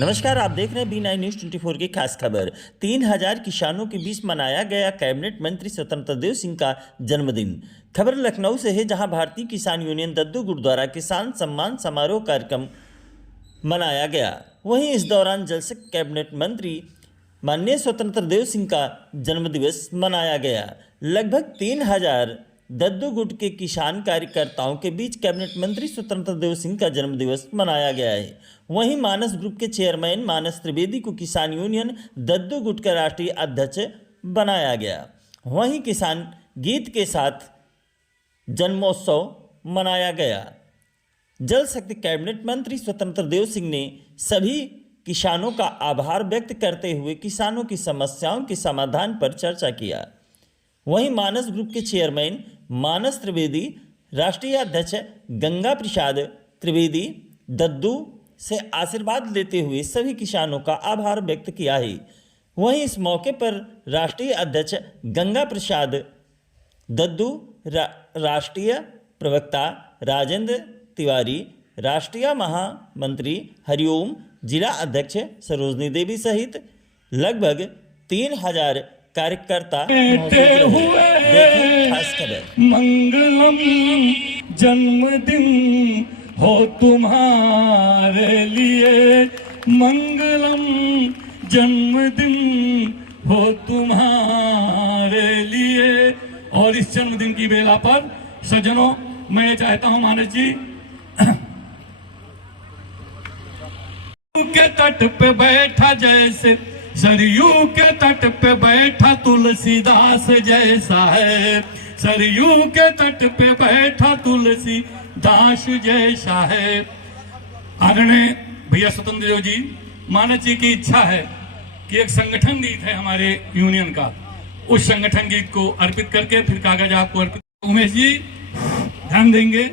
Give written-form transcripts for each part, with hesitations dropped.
नमस्कार, आप देख रहे हैं B9 न्यूज़ 24 की खास खबर। 3000 किसानों के बीच मनाया गया कैबिनेट मंत्री स्वतंत्र देव सिंह का जन्मदिन। खबर लखनऊ से है, जहां भारतीय किसान यूनियन दद्दू द्वारा किसान सम्मान समारोह कार्यक्रम मनाया गया। वहीं इस दौरान जलशक्ति कैबिनेट मंत्री माननीय स्वतंत्र देव सिंह का जन्मदिवस मनाया गया। लगभग 3000 दद्दू गुट के किसान कार्यकर्ताओं के बीच कैबिनेट मंत्री स्वतंत्र देव सिंह का जन्मदिवस मनाया गया है। वहीं मानस ग्रुप के चेयरमैन मानस त्रिवेदी को किसान यूनियन दद्दू गुट का राष्ट्रीय अध्यक्ष बनाया गया। वहीं किसान गीत के साथ जन्मोत्सव मनाया गया। जल शक्ति कैबिनेट मंत्री स्वतंत्र देव सिंह ने सभी किसानों का आभार व्यक्त करते हुए किसानों की समस्याओं के समाधान पर चर्चा किया। वहीं मानस ग्रुप के चेयरमैन मानस त्रिवेदी, राष्ट्रीय अध्यक्ष गंगा प्रसाद त्रिवेदी दद्दू से आशीर्वाद लेते हुए सभी किसानों का आभार व्यक्त किया है। वहीं इस मौके पर राष्ट्रीय अध्यक्ष गंगा प्रसाद दद्दू, राष्ट्रीय प्रवक्ता राजेंद्र तिवारी, राष्ट्रीय महामंत्री हरिओम, जिला अध्यक्ष सरोजनी देवी सहित लगभग 3000 कार्यकर्ता मौजूद रहे। देखिए खास खबर। मंगलम जन्मदिन हो तुम्हारे लिए, मंगलम जन्मदिन हो तुम्हारे लिए। और इस जन्मदिन की बेला पर सज्जनों, मैं चाहता हूं मानस जी के तट पे बैठा जैसे सरयू के तट पे बैठा तुलसीदास जैसा है, सरयू के तट पे बैठा तुलसीदास जैसा है। आदरणीय भैया स्वतंत्र देव जी, मानस जी की इच्छा है कि एक संगठन गीत है हमारे यूनियन का, उस संगठन गीत को अर्पित करके फिर कागज आपको अर्पित। उमेश जी ध्यान देंगे।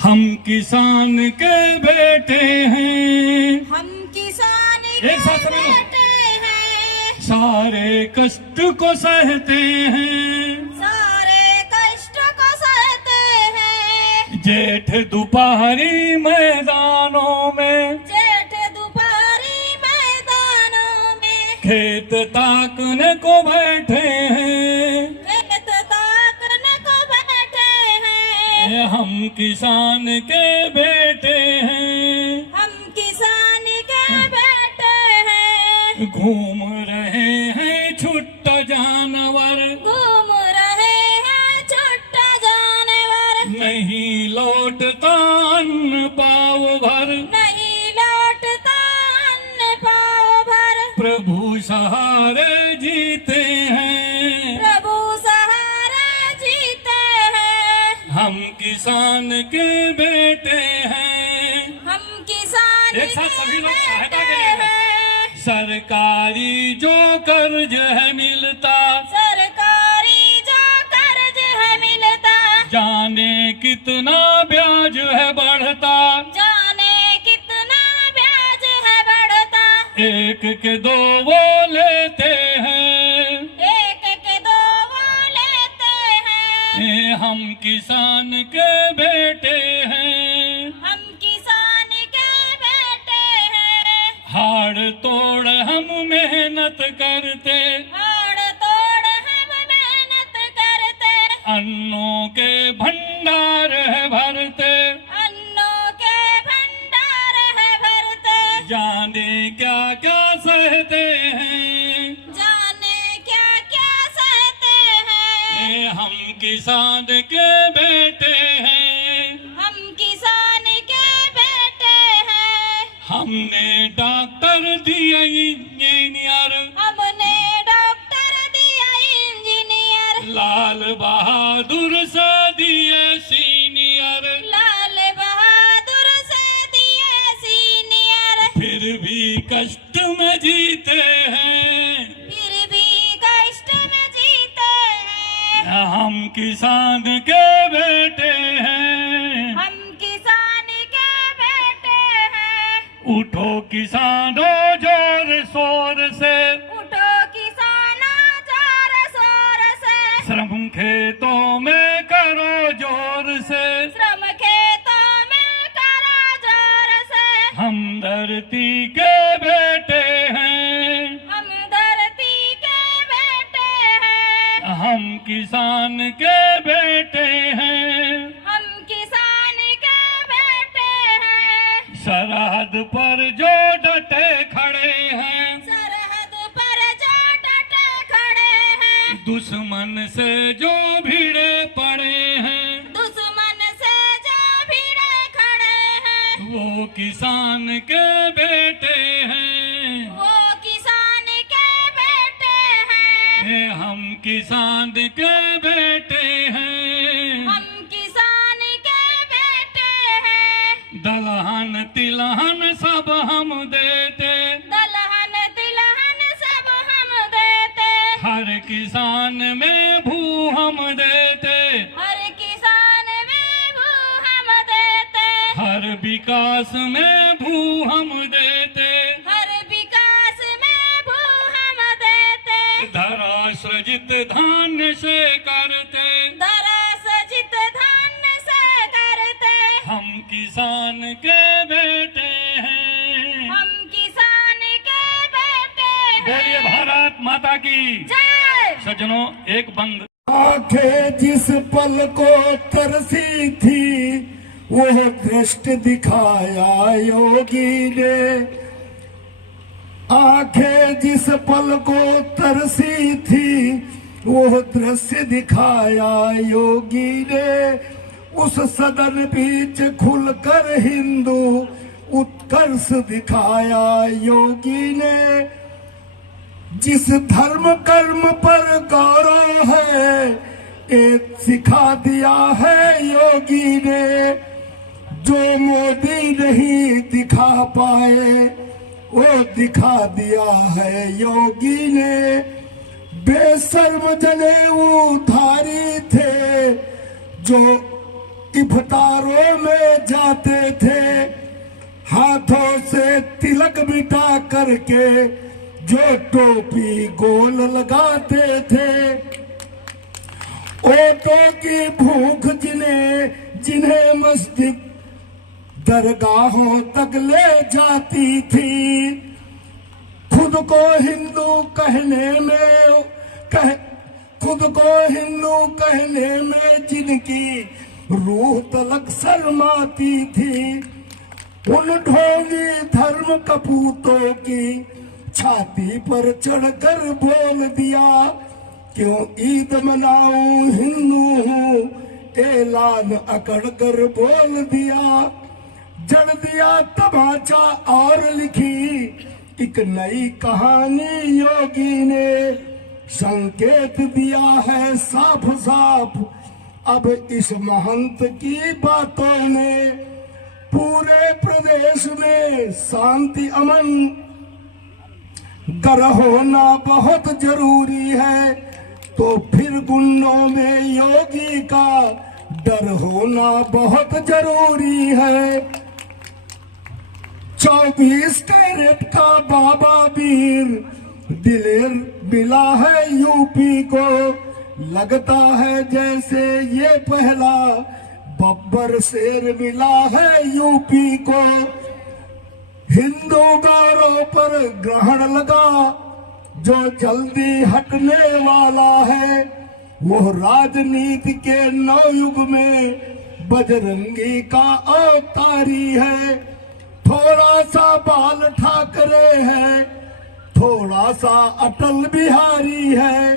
हम किसान के बेटे हैं, हम किसान एक साथ बेटे हैं, सारे कष्ट को सहते हैं, सारे कष्ट को सहते हैं। जेठ दोपहरी मैदानों में, जेठ दोपहरी मैदानों में, खेत ताकने को बैठे हैं, खेत ताकने को बैठे हैं। हम किसान के बेटे हैं, हम किसान के बेटे हैं। घूम रहे हैं छुट्टा जानवर, घूम रहे हैं छुट्टा जानवर, नहीं लौटता अन्न पाव भर, नहीं लौटता अन्न पाव भर। प्रभु सहारे जीते हैं, प्रभु सहारे जीते हैं। हम किसान के बेटे हैं। हम किसान एक साथ सभी लोग के सहायता बेटे करेंगे। हैं। सरकारी जो कर्ज है मिलता, सरकारी जो कर्ज है मिलता, जाने कितना ब्याज है बढ़ता, जाने कितना ब्याज है बढ़ता। एक के दो वो लेते हैं, एक के दो वो लेते हैं। हम किसान के बेटे हैं। हम किसान के बेटे हैं। हाड़ तोड़ हम मेहनत करते, हाड़ तोड़ हम मेहनत करते, अन्नों के भंडार है भरते, अन्नों के भंडार है भरते। जाने क्या क्या सहते हैं, जाने क्या क्या सहते हैं। हम किसान के बेटे हैं। हम किसान के बेटे हैं। हमने डॉक्टर दिया इंजीनियर, हमने डॉक्टर दिया इंजीनियर, लाल बहादुर से दिए सीनियर, लाल बहादुर से दिए सीनियर। फिर भी कष्ट में जीते हैं, फिर भी कष्ट में जीते हैं। हम किसान के बेटे हैं। हम किसान के बेटे हैं। उठो किसानों जोर शोर से, उठो किसानों जोर शोर से, श्रम खेतों में करो जोर से, श्रम खेतों में करो जोर से। हमदर्द के बेटे हैं, हम किसान के बेटे हैं, सरहद पर जो डटे खड़े हैं, सरहद पर जो डटे खड़े हैं, दुश्मन से जो भिड़े पड़े हैं, दुश्मन से जो भिड़े खड़े हैं, वो किसान के बेटे हैं, वो किसान के बेटे हैं, हम किसान के बेटे हैं, हम किसान के बेटे हैं, दलहन तिलहन सब हम देते, दलहन तिलहन सब हम देते, हर किसान में भू हम देते, हर किसान में भू हम देते, हर विकास में भू हम देते, हर विकास में भू हम देते, धरा सृजित धान्य से करते, दरस जित धान्य से करते, हम किसान के बेटे हैं। हम किसान के बेटे हैं। बोलिए भारत माता की जय। सज्जनों, एक बंद आंखें जिस पल को तरसी थी वह दृष्टि दिखाया योगी ने, आंखें जिस पल को तरसी थी वह दृश्य दिखाया योगी ने, उस सदन बीच खुलकर हिंदू उत्कर्ष दिखाया योगी ने, जिस धर्म कर्म पर गौरव है एक सिखा दिया है योगी ने, जो मोदी नहीं दिखा पाए वो दिखा दिया है योगी ने, बेशर्म जनेऊ धारी थे जो इफ्तारों में जाते थे, हाथों से तिलक मिटा करके जो टोपी गोल लगाते थे, ओटों की भूख जिन्हें मस्जिद दरगाहों तक ले जाती थी, खुद को हिंदू कहने में जिनकी रूह तलक शर्माती थी, उन ढोंगी धर्म कपूतों की छाती पर चढ़कर बोल दिया, क्यों ईद मनाऊं हिंदू हूँ, ऐलान अकड़ कर बोल दिया, जड़ दिया तमाचा और लिखी एक नई कहानी योगी ने, संकेत दिया है साफ साफ अब इस महंत की बातों ने, पूरे प्रदेश में शांति अमन गर होना बहुत जरूरी है, तो फिर गुंडों में योगी का डर होना बहुत जरूरी है। 24 कैरेट का बाबा वीर दिलेर मिला है यूपी को, लगता है जैसे ये पहला बब्बर शेर मिला है यूपी को, हिंदू गौरव पर ग्रहण लगा जो जल्दी हटने वाला है, वो राजनीति के नवयुग में बजरंगी का अवतारी है, थोड़ा सा बाल ठाकरे है, थोड़ा सा अटल बिहारी है,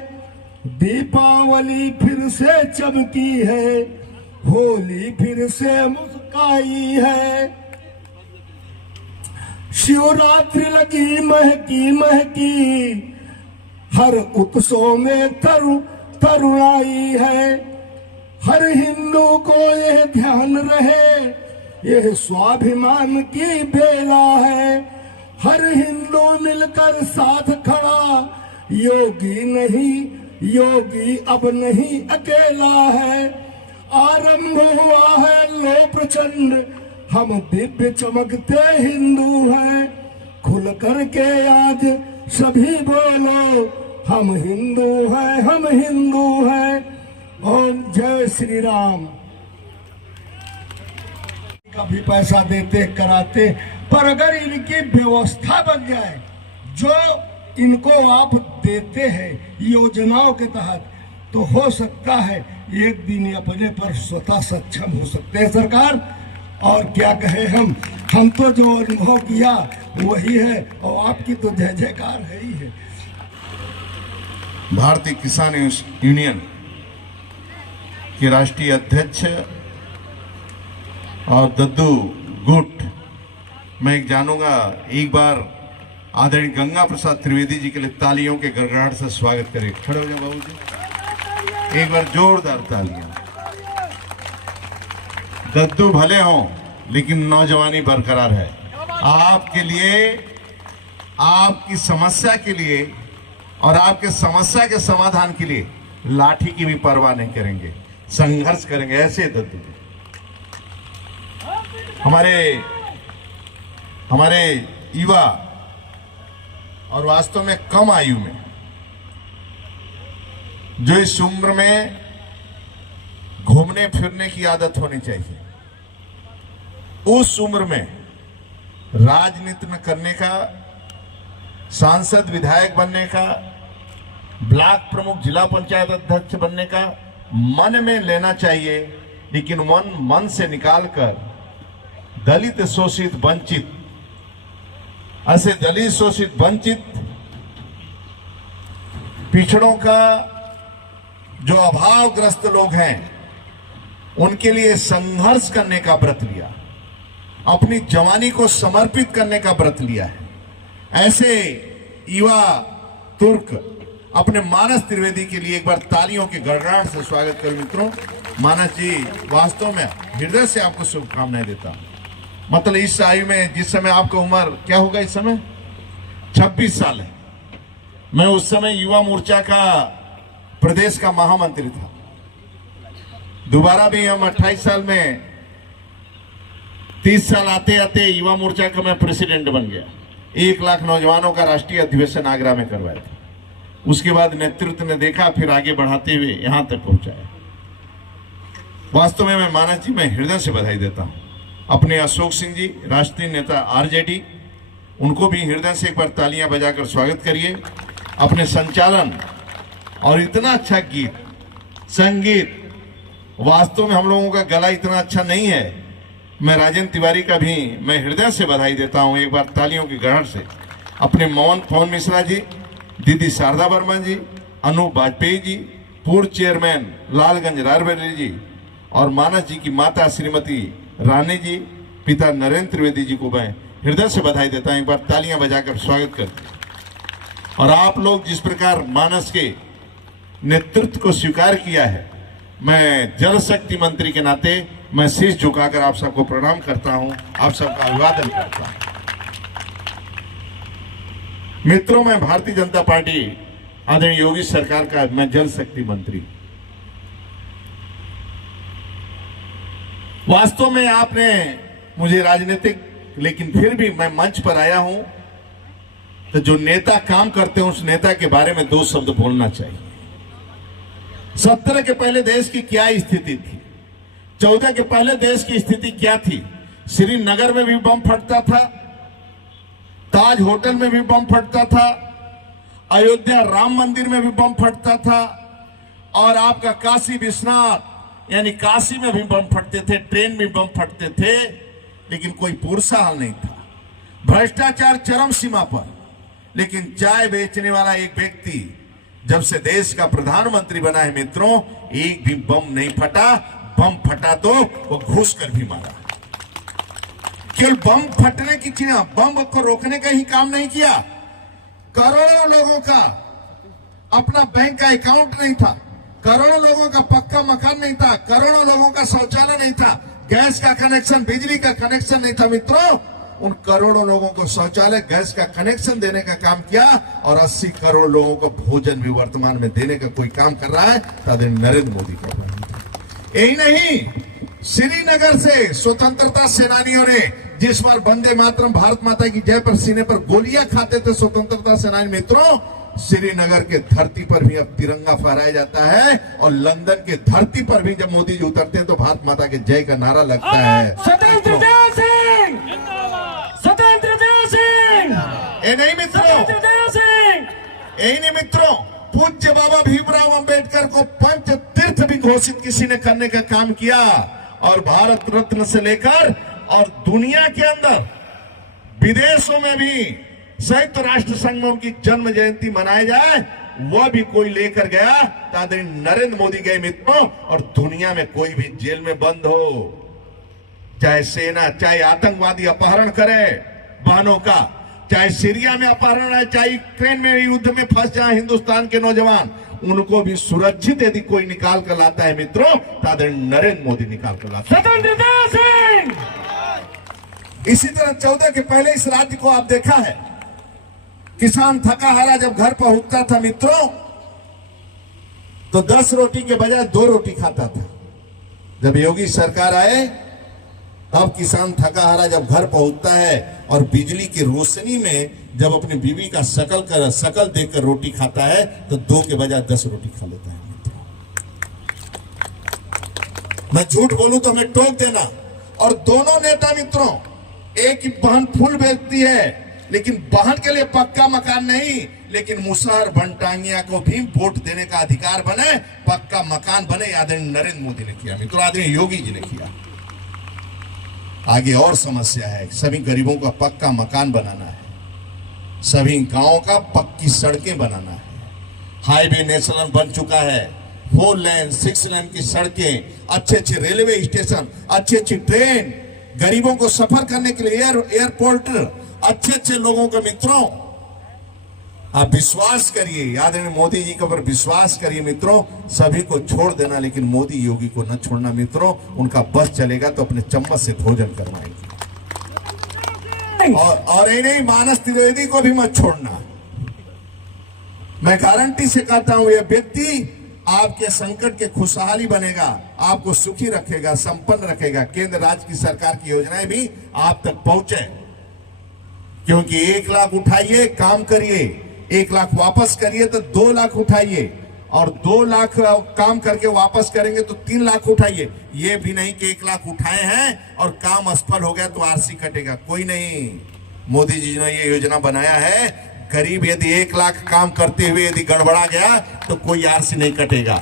दीपावली फिर से चमकी है, होली फिर से मुस्काई है, शिवरात्रि लगी महकी महकी, हर उत्सव में तरुणाई है, हर हिंदू को यह ध्यान रहे यह स्वाभिमान की बेला है, हर हिंदू मिलकर साथ खड़ा, योगी अब नहीं अकेला है, आरंभ हुआ है लो प्रचंड, हम दिव्य चमकते हिंदू हैं, खुल करके आज सभी बोलो हम हिंदू हैं, हम हिंदू हैं। ओम जय श्री राम। कभी पैसा देते कराते, पर अगर इनकी व्यवस्था बन जाए, जो इनको आप देते हैं योजनाओं के तहत, तो हो सकता है एक दिन ये अपने पर स्वतः सक्षम हो सकते हैं सरकार। और क्या कहे हम तो जो अनुभव किया वही है, और आपकी तो जय जयकार है ही है। भारतीय किसान यूनियन के राष्ट्रीय अध्यक्ष और दद्दू गुट, मैं एक जानूंगा, एक बार आदरणीय गंगा प्रसाद त्रिवेदी जी के लिए तालियों के गड़गड़ाहट से स्वागत करें। खड़े हो जाए बाबू जी, एक बार जोरदार तालियां। दद्दू भले हों लेकिन नौजवानी बरकरार है। आपके लिए, आपकी समस्या के लिए और आपके समस्या के समाधान के लिए लाठी की भी परवाह नहीं करेंगे, संघर्ष करेंगे। ऐसे दद्दू हमारे युवा, और वास्तव में कम आयु में जो इस उम्र में घूमने फिरने की आदत होनी चाहिए, उस उम्र में राजनीति में करने का, सांसद विधायक बनने का, ब्लॉक प्रमुख जिला पंचायत अध्यक्ष बनने का मन में लेना चाहिए। लेकिन मन से निकालकर दलित शोषित वंचित, ऐसे दलित शोषित वंचित पिछड़ों का जो अभावग्रस्त लोग हैं उनके लिए संघर्ष करने का व्रत लिया, अपनी जवानी को समर्पित करने का व्रत लिया है। ऐसे युवा तुर्क अपने मानस त्रिवेदी के लिए एक बार तालियों के गड़गड़ाहट से स्वागत करें। मित्रों, मानस जी, वास्तव में हृदय से आपको शुभकामनाएं देता हूं। मतलब इस आयु में, जिस समय आपका उम्र क्या होगा इस समय 26 साल है, मैं उस समय युवा मोर्चा का प्रदेश का महामंत्री था। दोबारा भी हम 28 साल में 30 साल आते आते युवा मोर्चा का मैं प्रेसिडेंट बन गया। 1 लाख नौजवानों का राष्ट्रीय अधिवेशन आगरा में करवाया था। उसके बाद नेतृत्व ने देखा, फिर आगे बढ़ाते हुए यहां तक पहुंचाया। वास्तव में मैं मानस जी, मैं हृदय से बधाई देता हूं। अपने अशोक सिंह जी, राष्ट्रीय नेता आरजेडी, उनको भी हृदय से एक बार तालियां बजाकर स्वागत करिए। अपने संचालन और इतना अच्छा गीत संगीत, वास्तव में हम लोगों का गला इतना अच्छा नहीं है। मैं राजेंद्र तिवारी का भी मैं हृदय से बधाई देता हूं, एक बार तालियों की गड़गड़ से। अपने पवन मिश्रा जी, दीदी शारदा वर्मा जी, अनूप वाजपेयी जी, पूर्व चेयरमैन लालगंज रायबरेली जी, और मानस जी की माता श्रीमती रानी जी, पिता नरेंद्र त्रिवेदी जी को मैं हृदय से बधाई देता हूं। एक बार तालियां बजाकर स्वागत करते। और आप लोग जिस प्रकार मानस के नेतृत्व को स्वीकार किया है, मैं जल शक्ति मंत्री के नाते मैं शीश झुकाकर आप सबको प्रणाम करता हूं, आप सबका अभिवादन करता हूं। मित्रों, मैं भारतीय जनता पार्टी आदरणीय योगी सरकार का मैं जल शक्ति मंत्री। वास्तव में आपने मुझे राजनीतिक, लेकिन फिर भी मैं मंच पर आया हूं तो जो नेता काम करते हैं उस नेता के बारे में 2 शब्द बोलना चाहिए। 17 के पहले देश की क्या स्थिति थी, 14 के पहले देश की स्थिति क्या थी। श्रीनगर में भी बम फटता था, ताज होटल में भी बम फटता था, अयोध्या राम मंदिर में भी बम फटता था, और आपका काशी विश्वनाथ यानी काशी में भी बम फटते थे, ट्रेन में बम फटते थे, लेकिन कोई पुरसा हाल नहीं था। भ्रष्टाचार चरम सीमा पर। लेकिन चाय बेचने वाला एक व्यक्ति जब से देश का प्रधानमंत्री बना है मित्रों, एक भी बम नहीं फटा। बम फटा तो वो घुस कर भी मारा। केवल बम फटने की चीज, बम को रोकने का ही काम नहीं किया। करोड़ों लोगों का अपना बैंक का अकाउंट नहीं था, करोड़ों लोगों का पक्का मकान नहीं था, करोड़ों लोगों का शौचालय नहीं था, गैस का कनेक्शन, बिजली का कनेक्शन नहीं था। मित्रों, उन करोड़ों लोगों को शौचालय, गैस का कनेक्शन देने का काम किया, और 80 करोड़ लोगों को भोजन भी वर्तमान में देने का कोई काम कर रहा है आदरणीय नरेंद्र मोदी कर रहा है। यही नहीं, श्रीनगर से स्वतंत्रता सेनानियों ने जिस बार वंदे मातरम भारत माता की जय पर सीने पर गोलियां खाते थे स्वतंत्रता सेनानी मित्रों, श्रीनगर के धरती पर भी अब तिरंगा फहराया जाता है, और लंदन के धरती पर भी जब मोदी जी उतरते हैं तो भारत माता के जय का नारा लगता है। स्वतंत्र देव सिंह, स्वतंत्र देव सिंह, नहीं मित्रों, स्वतंत्र देव सिंह। यही नहीं मित्रों, पूज्य बाबा भीमराव अंबेडकर को पंच तीर्थ भी घोषित किसी ने करने का काम किया, और भारत रत्न से लेकर और दुनिया के अंदर विदेशों में भी संयुक्त राष्ट्र संघ में उनकी जन्म जयंती मनाई जाए, वह भी कोई लेकर गया। आदरणीय नरेंद्र मोदी गए मित्रों, और दुनिया में कोई भी जेल में बंद हो, चाहे सेना, चाहे आतंकवादी अपहरण करे बहनों का, चाहे सीरिया में अपहरण है, चाहे यूक्रेन में युद्ध में फंस जाए हिंदुस्तान के नौजवान, उनको भी सुरक्षित यदि कोई निकाल कर लाता है मित्रों, तो आदरणीय नरेंद्र मोदी निकाल कर लाता है। स्वतंत्रता सिंह। इसी तरह 14 के पहले इस राज्य को आप देखा है, किसान थका हारा जब घर पहुंचता था मित्रों, तो 10 रोटी के बजाय 2 रोटी खाता था। जब योगी सरकार आए, अब किसान थका हारा जब घर पहुंचता है और बिजली की रोशनी में जब अपनी बीवी का शकल देखकर रोटी खाता है, तो 2 के बजाय 10 रोटी खा लेता है मित्रों। मैं झूठ बोलूं तो मैं टोक देना। और दोनों नेता मित्रों, एक ही बहन फूल बेचती है, लेकिन बहन के लिए पक्का मकान नहीं, लेकिन मुसहर बनटांगिया को भी वोट देने का अधिकार बने, पक्का मकान बने। आदरणीय नरेंद्र मोदी ने किया मित्रों, आदरणीय योगी जी ने किया। आगे और समस्या है, सभी गरीबों का पक्का मकान बनाना है, सभी गांवों का पक्की सड़कें बनाना है। हाईवे नेशनल बन चुका है, 4 लेन 6 लेन की सड़कें, अच्छे अच्छे रेलवे स्टेशन, अच्छी अच्छी ट्रेन, गरीबों को सफर करने के लिए एयरपोर्ट, अच्छे अच्छे लोगों के मित्रों, आप विश्वास करिए, आदरणीय मोदी जी के ऊपर विश्वास करिए मित्रों, सभी को छोड़ देना, लेकिन मोदी योगी को न छोड़ना मित्रों। उनका बस चलेगा तो अपने चम्मच से भोजन करवाएंगे, और नहीं, मानस त्रिवेदी को भी मत छोड़ना। मैं गारंटी से कहता हूं, यह व्यक्ति आपके संकट के खुशहाली बनेगा, आपको सुखी रखेगा, संपन्न रखेगा। केंद्र राज्य की सरकार की योजनाएं भी आप तक पहुंचे, क्योंकि 1 लाख उठाइए, काम करिए, 1 लाख वापस करिए तो 2 लाख उठाइए, और 2 लाख काम करके वापस करेंगे तो 3 लाख उठाइए। ये भी नहीं कि 1 लाख उठाए हैं और काम असफल हो गया तो आरसी कटेगा, कोई नहीं। मोदी जी ने ये योजना बनाया है, गरीब यदि 1 लाख काम करते हुए यदि गड़बड़ा गया तो कोई आरसी नहीं कटेगा,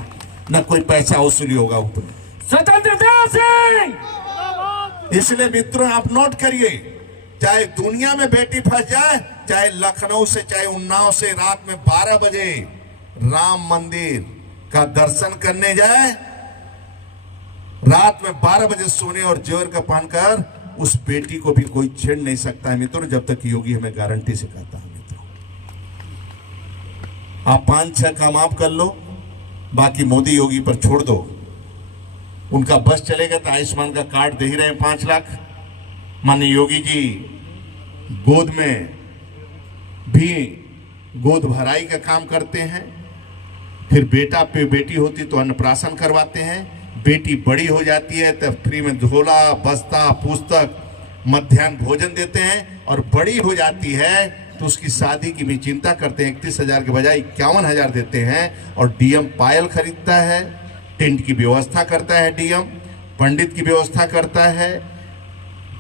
न कोई पैसा वसूली होगा ऊपर। स्वतंत्रता सिंह। इसलिए मित्रों, आप नोट करिए, चाहे दुनिया में बेटी फंस जाए, चाहे लखनऊ से, चाहे उन्नाव से रात में 12 बजे राम मंदिर का दर्शन करने जाए, रात में 12 बजे सोने और जेवर का पहनकर, उस बेटी को भी कोई छेड़ नहीं सकता है मित्रों, जब तक योगी हमें गारंटी से कहता है मित्रों। आप 5-6 काम आप कर लो, बाकी मोदी योगी पर छोड़ दो। उनका बस चलेगा तो आयुष्मान का कार्ड दे ही रहे हैं 5 लाख। माननीय योगी जी गोद में भी गोद भराई का काम करते हैं, फिर बेटा पे बेटी होती तो अन्नप्राशन करवाते हैं, बेटी बड़ी हो जाती है तो फ्री में झोला, बस्ता, पुस्तक, मध्याह्न भोजन देते हैं, और बड़ी हो जाती है तो उसकी शादी की भी चिंता करते हैं। 31,000 के बजाय 51,000 देते हैं, और डीएम पायल खरीदता है, टेंट की व्यवस्था करता है डीएम, पंडित की व्यवस्था करता है,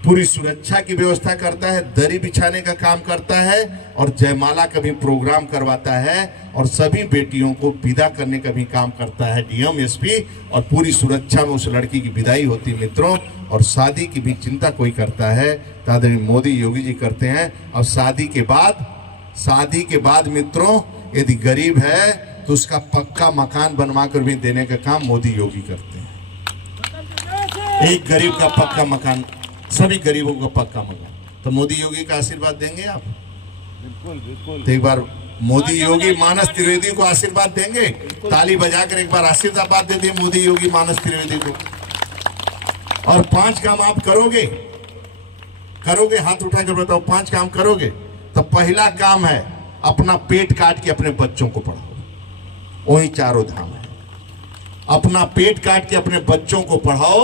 पूरी सुरक्षा की व्यवस्था करता है, दरी बिछाने का काम करता है, और जयमाला का भी प्रोग्राम करवाता है, और सभी बेटियों को विदा करने का भी काम करता है डीएम, एसपी, और पूरी सुरक्षा में उस लड़की की विदाई होती है मित्रों। और शादी की भी चिंता कोई करता है तो आदरणीय मोदी योगी जी करते हैं। और शादी के बाद मित्रों, यदि गरीब है तो उसका पक्का मकान बनवा कर भी देने का काम मोदी योगी करते हैं। एक गरीब का पक्का मकान, सभी गरीबों का पक्का मकान। तो मोदी योगी का आशीर्वाद देंगे आप? बिल्कुल। तो एक बार मोदी योगी मानस त्रिवेदी को आशीर्वाद देंगे? ताली बजाकर एक बार आशीर्वाद दे दिए मोदी योगी मानस त्रिवेदी को। और 5 काम आप करोगे, हाथ उठाकर बताओ, 5 काम करोगे? तो पहला काम है, अपना पेट काट के अपने बच्चों को पढ़ाओ। वही चारों धाम है, अपना पेट काट के अपने बच्चों को पढ़ाओ।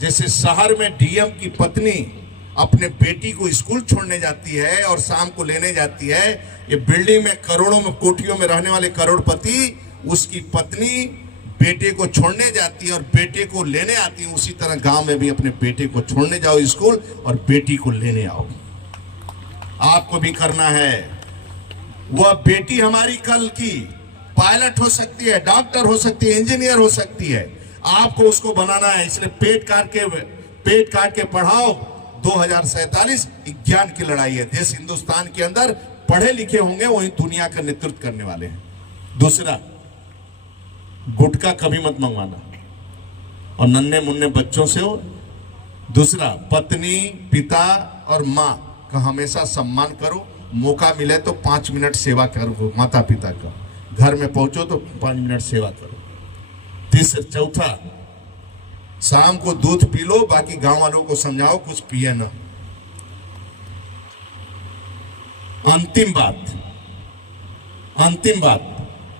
जैसे शहर में डीएम की पत्नी अपने बेटी को स्कूल छोड़ने जाती है और शाम को लेने जाती है, ये बिल्डिंग में करोड़ों में कोठियों में रहने वाले करोड़पति, उसकी पत्नी बेटे को छोड़ने जाती है और बेटे को लेने आती है। उसी तरह गांव में भी अपने बेटे को छोड़ने जाओ स्कूल और बेटी को लेने आओ। आपको भी करना है। वह बेटी हमारी कल की पायलट हो सकती है, डॉक्टर हो सकती है, इंजीनियर हो सकती है। आपको उसको बनाना है, इसलिए पेट काट के पढ़ाओ। 2047 विज्ञान की लड़ाई है। देश हिंदुस्तान के अंदर पढ़े लिखे होंगे, वही दुनिया का नेतृत्व करने वाले हैं। दूसरा, गुटखा कभी मत मंगवाना और नन्हे मुन्ने बच्चों से हो। दूसरा, पत्नी, पिता और माँ का हमेशा सम्मान करो। मौका मिले तो 5 मिनट सेवा करो माता पिता का। घर में पहुंचो तो 5 मिनट सेवा करो। तीसरा, चौथा, शाम को दूध पी लो, बाकी गांव वालों को समझाओ कुछ पिए ना। अंतिम बात,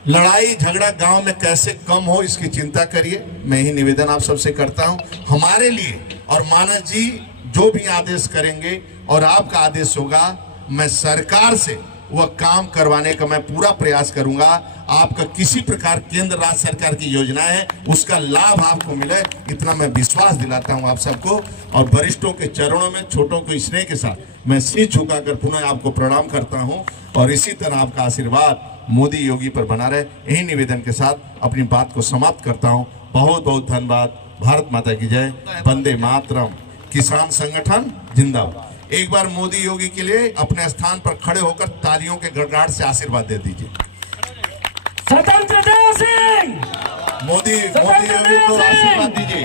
लड़ाई झगड़ा गांव में कैसे कम हो इसकी चिंता करिए। मैं ही निवेदन आप सबसे करता हूं। हमारे लिए और मानस जी जो भी आदेश करेंगे और आपका आदेश होगा, मैं सरकार से वह काम करवाने का मैं पूरा प्रयास करूंगा। आपका किसी प्रकार केंद्र राज्य सरकार की योजना है उसका लाभ आपको मिले, इतना मैं विश्वास दिलाता हूं आप सबको। और वरिष्ठों के चरणों में छोटों को स्नेह के साथ मैं सिर झुकाकर पुनः आपको प्रणाम करता हूं। और इसी तरह आपका आशीर्वाद मोदी योगी पर बना रहे, यही निवेदन के साथ अपनी बात को समाप्त करता हूं। बहुत बहुत धन्यवाद। भारत माता की जय। वंदे मातरम। किसान संगठन जिंदाबाद। एक बार मोदी योगी के लिए अपने स्थान पर खड़े होकर तालियों के गड़गड़ाहट से आशीर्वाद दे दीजिए। स्वतंत्र देव सिंह, मोदी योगी को आशीर्वाद दीजिए।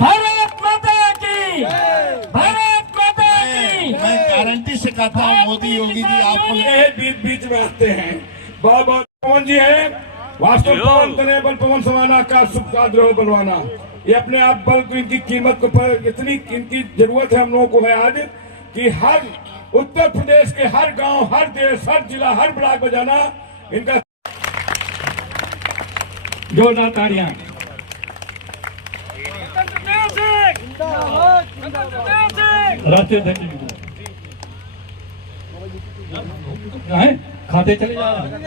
भारत माता की, भारत माता की। मैं गारंटी से कहता हूँ मोदी योगी जी आपको बीच बीच में आते हैं। बहुत बहुत पवन जी है। वास्तव पवन तने बल पवन समाना का सुख का द्रोह बलवाना। ये अपने आप बल को, इनकी कीमत को पर इतनी इनकी जरूरत है हम लोगों को है आज कि हर उत्तर प्रदेश के हर गांव, हर देश, हर जिला, हर ब्लॉक बजाना इनका जोरदार तालियां। राष्ट्रीय अध्यक्ष खाते चले जा रहे हैं।